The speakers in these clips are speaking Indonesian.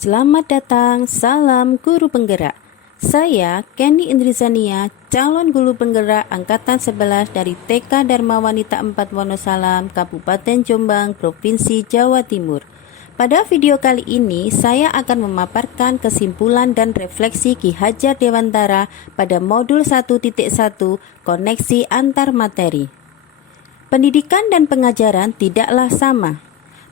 Selamat datang, salam guru penggerak. Saya Kenny Indrizania, calon guru penggerak angkatan 11 dari TK Dharma Wanita 4 Wonosalam, Kabupaten Jombang, Provinsi Jawa Timur. Pada video kali ini, saya akan memaparkan kesimpulan dan refleksi Ki Hajar Dewantara pada modul 1.1 koneksi antar materi. Pendidikan dan pengajaran tidaklah sama.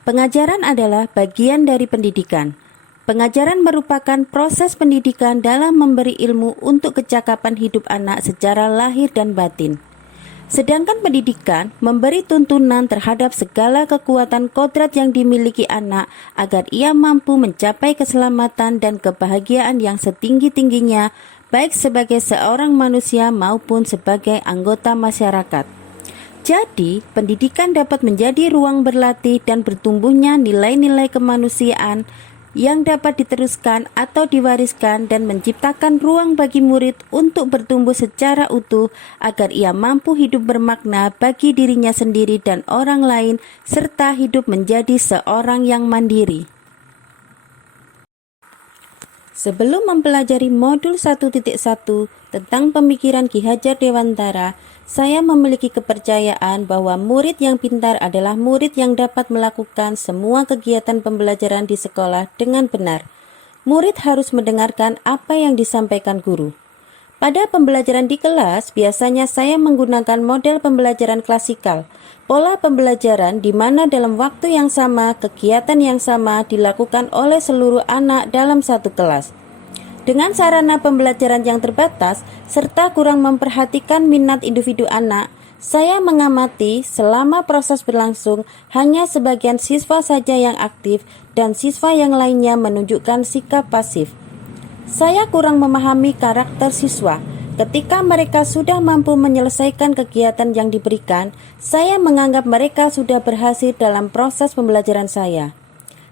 Pengajaran adalah bagian dari pendidikan. Pengajaran merupakan proses pendidikan dalam memberi ilmu untuk kecakapan hidup anak secara lahir dan batin. Sedangkan pendidikan memberi tuntunan terhadap segala kekuatan kodrat yang dimiliki anak agar ia mampu mencapai keselamatan dan kebahagiaan yang setinggi-tingginya, baik sebagai seorang manusia maupun sebagai anggota masyarakat. Jadi, pendidikan dapat menjadi ruang berlatih dan bertumbuhnya nilai-nilai kemanusiaan yang dapat diteruskan atau diwariskan dan menciptakan ruang bagi murid untuk bertumbuh secara utuh agar ia mampu hidup bermakna bagi dirinya sendiri dan orang lain serta hidup menjadi seorang yang mandiri. Sebelum mempelajari modul 1.1 tentang pemikiran Ki Hajar Dewantara, saya memiliki kepercayaan bahwa murid yang pintar adalah murid yang dapat melakukan semua kegiatan pembelajaran di sekolah dengan benar. Murid harus mendengarkan apa yang disampaikan guru. Pada pembelajaran di kelas, biasanya saya menggunakan model pembelajaran klasikal. Pola pembelajaran di mana dalam waktu yang sama, kegiatan yang sama dilakukan oleh seluruh anak dalam satu kelas. Dengan sarana pembelajaran yang terbatas, serta kurang memperhatikan minat individu anak, saya mengamati selama proses berlangsung hanya sebagian siswa saja yang aktif dan siswa yang lainnya menunjukkan sikap pasif. Saya kurang memahami karakter siswa. Ketika mereka sudah mampu menyelesaikan kegiatan yang diberikan, saya menganggap mereka sudah berhasil dalam proses pembelajaran saya.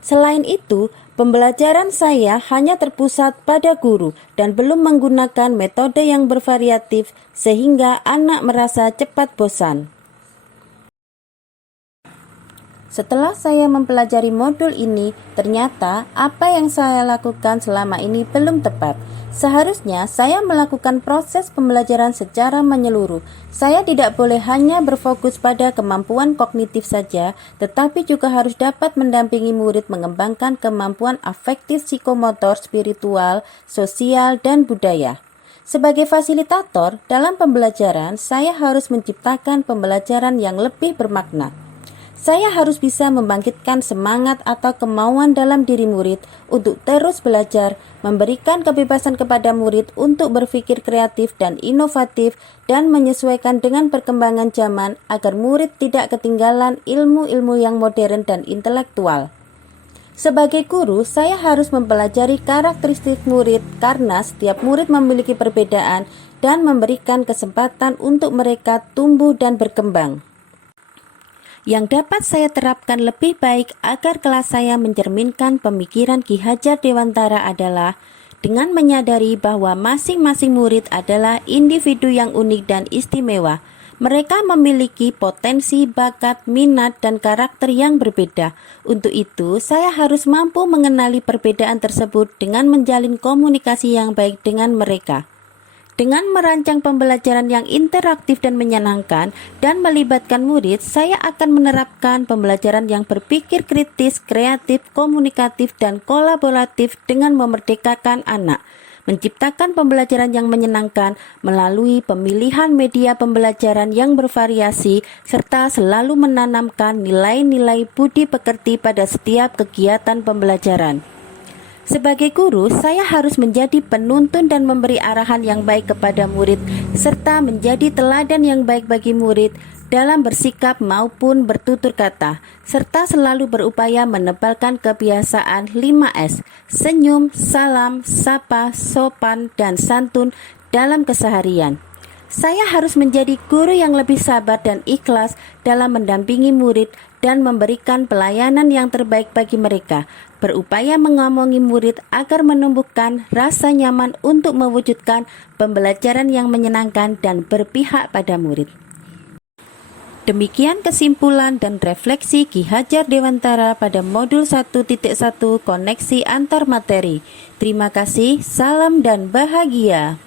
Selain itu, pembelajaran saya hanya terpusat pada guru dan belum menggunakan metode yang bervariatif sehingga anak merasa cepat bosan. Setelah saya mempelajari modul ini, ternyata apa yang saya lakukan selama ini belum tepat. Seharusnya saya melakukan proses pembelajaran secara menyeluruh. Saya tidak boleh hanya berfokus pada kemampuan kognitif saja, tetapi juga harus dapat mendampingi murid mengembangkan kemampuan afektif, psikomotor, spiritual, sosial, dan budaya. Sebagai fasilitator dalam pembelajaran, saya harus menciptakan pembelajaran yang lebih bermakna. Saya harus bisa membangkitkan semangat atau kemauan dalam diri murid untuk terus belajar, memberikan kebebasan kepada murid untuk berpikir kreatif dan inovatif dan menyesuaikan dengan perkembangan zaman agar murid tidak ketinggalan ilmu-ilmu yang modern dan intelektual. Sebagai guru, saya harus mempelajari karakteristik murid karena setiap murid memiliki perbedaan dan memberikan kesempatan untuk mereka tumbuh dan berkembang. Yang dapat saya terapkan lebih baik agar kelas saya mencerminkan pemikiran Ki Hajar Dewantara adalah dengan menyadari bahwa masing-masing murid adalah individu yang unik dan istimewa. Mereka memiliki potensi, bakat, minat, dan karakter yang berbeda. Untuk itu, saya harus mampu mengenali perbedaan tersebut dengan menjalin komunikasi yang baik dengan mereka. Dengan merancang pembelajaran yang interaktif dan menyenangkan dan melibatkan murid, saya akan menerapkan pembelajaran yang berpikir kritis, kreatif, komunikatif, dan kolaboratif dengan memerdekakan anak. Menciptakan pembelajaran yang menyenangkan melalui pemilihan media pembelajaran yang bervariasi, serta selalu menanamkan nilai-nilai budi pekerti pada setiap kegiatan pembelajaran. Sebagai guru, saya harus menjadi penuntun dan memberi arahan yang baik kepada murid, serta menjadi teladan yang baik bagi murid dalam bersikap maupun bertutur kata, serta selalu berupaya menebalkan kebiasaan 5S, senyum, salam, sapa, sopan, dan santun dalam keseharian. Saya harus menjadi guru yang lebih sabar dan ikhlas dalam mendampingi murid dan memberikan pelayanan yang terbaik bagi mereka, berupaya mengomongi murid agar menumbuhkan rasa nyaman untuk mewujudkan pembelajaran yang menyenangkan dan berpihak pada murid. Demikian kesimpulan dan refleksi Ki Hajar Dewantara pada modul 1.1 koneksi antar materi. Terima kasih, salam dan bahagia.